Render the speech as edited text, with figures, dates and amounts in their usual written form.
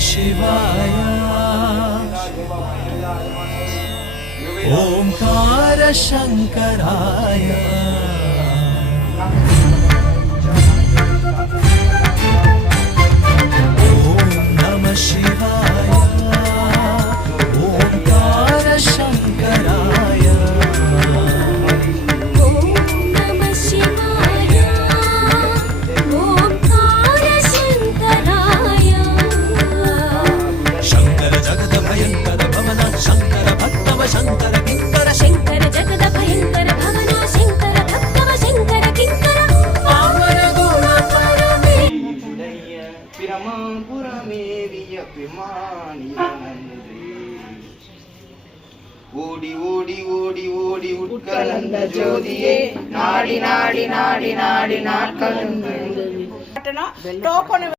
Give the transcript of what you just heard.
शिवाय ओंकार शंकराय ओम नमः शिवाय ओंकार शंकराय शंकर जगद भयंकर भवना शंकर भक्तव शंकर किंकर शंकर जगद भयंकर भवना शंकर भक्तव शंकर किंकर पावन गुण परमे பிரமாபுரமேவிய பிமானியனன்றே ஓடி ஓடி ஓடி ஓடி உட்கலந்த ஜோதியே நாடி நாடி நாடி நாடி நாட்கள்